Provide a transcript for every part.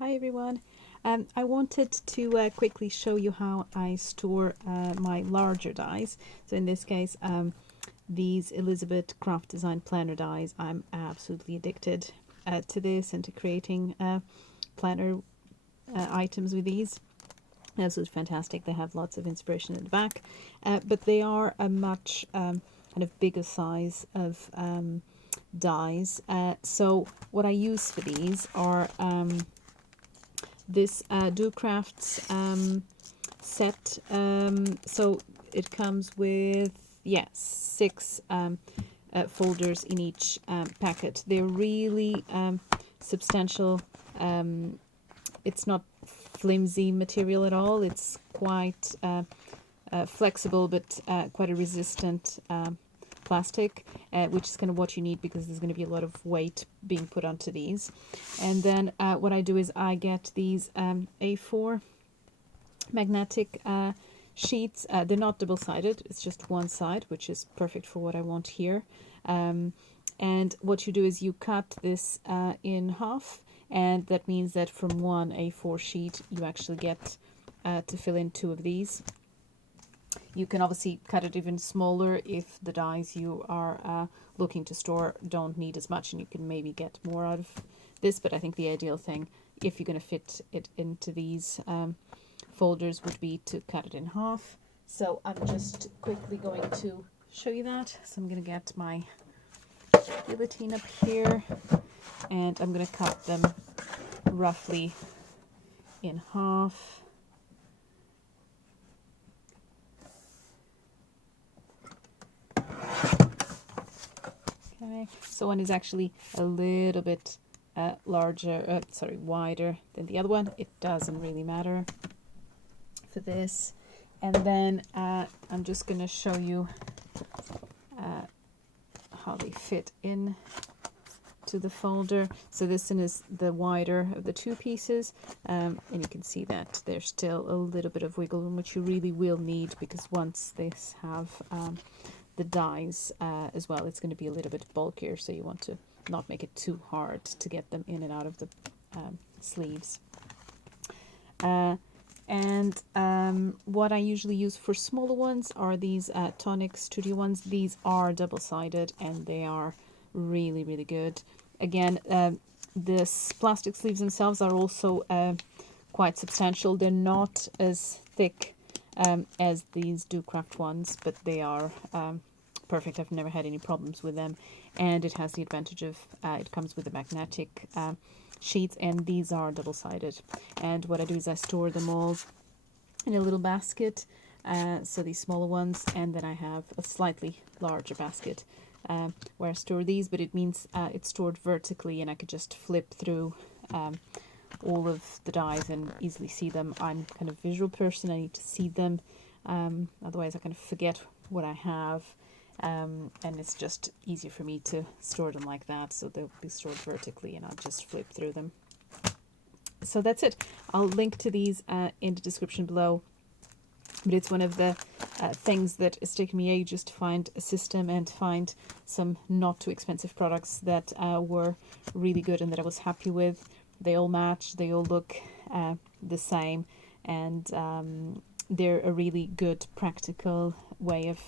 Hi everyone. I wanted to quickly show you how I store my larger dies. So in this case, these Elizabeth Craft Design Planner dies. I'm absolutely addicted to this and to creating planner items with these. Absolutely fantastic. They have lots of inspiration in the back, but they are a much kind of bigger size of dies. So what I use for these are this Do Crafts set. So it comes with, six folders in each packet. They're really substantial. It's not flimsy material at all. It's quite flexible, but quite a resistant plastic, which is kind of what you need because there's going to be a lot of weight being put onto these. And then what I do is I get these A4 magnetic sheets. They're not double-sided, it's just one side, which is perfect for what I want here. And what you do is you cut this in half, and that means that from one A4 sheet you actually get to fill in two of these. You can obviously cut it even smaller if the dies you are looking to store don't need as much, and you can maybe get more out of this. But I think the ideal thing, if you're going to fit it into these folders, would be to cut it in half. So I'm just quickly going to show you that. So I'm going to get my guillotine up here, and I'm going to cut them roughly in half. Okay, so one is actually a little bit wider than the other one. It doesn't really matter for this. And then I'm just going to show you how they fit in to the folder. So this one is the wider of the two pieces, and you can see that there's still a little bit of wiggle room, which you really will need, because once this have the dies as well, it's going to be a little bit bulkier, so you want to not make it too hard to get them in and out of the sleeves. What I usually use for smaller ones are these Tonic Studio ones. These are double-sided and they are really, really good. Again, the plastic sleeves themselves are also quite substantial. They're not as thick as these Do Craft ones, but they are perfect. I've never had any problems with them, and it has the advantage of it comes with the magnetic sheets, and these are double-sided. And what I do is I store them all in a little basket, so these smaller ones, and then I have a slightly larger basket where I store these, but it means it's stored vertically, and I could just flip through all of the dies and easily see them. I'm kind of a visual person. I need to see them, otherwise I kind of forget what I have, and it's just easier for me to store them like that. So they'll be stored vertically, and I'll just flip through them. So that's it. I'll link to these in the description below. But it's one of the things that it's taken me ages to find a system and find some not too expensive products that were really good and that I was happy with. They all match, they all look the same, and they're a really good practical way of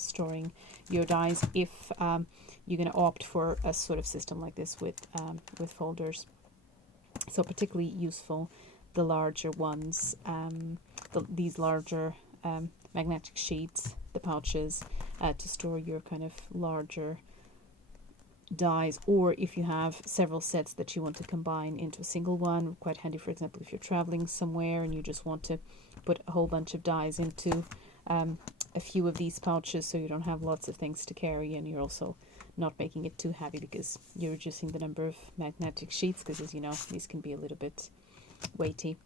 storing your dies if you're going to opt for a sort of system like this with folders. So particularly useful the larger ones, these larger magnetic sheets, the pouches, to store your kind of larger dies, or if you have several sets that you want to combine into a single one. Quite handy, for example, if you're traveling somewhere and you just want to put a whole bunch of dies into a few of these pouches, so you don't have lots of things to carry, and you're also not making it too heavy because you're reducing the number of magnetic sheets, because, as you know, these can be a little bit weighty.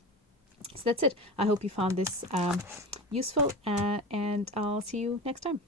So that's it. I hope you found this useful, and I'll see you next time.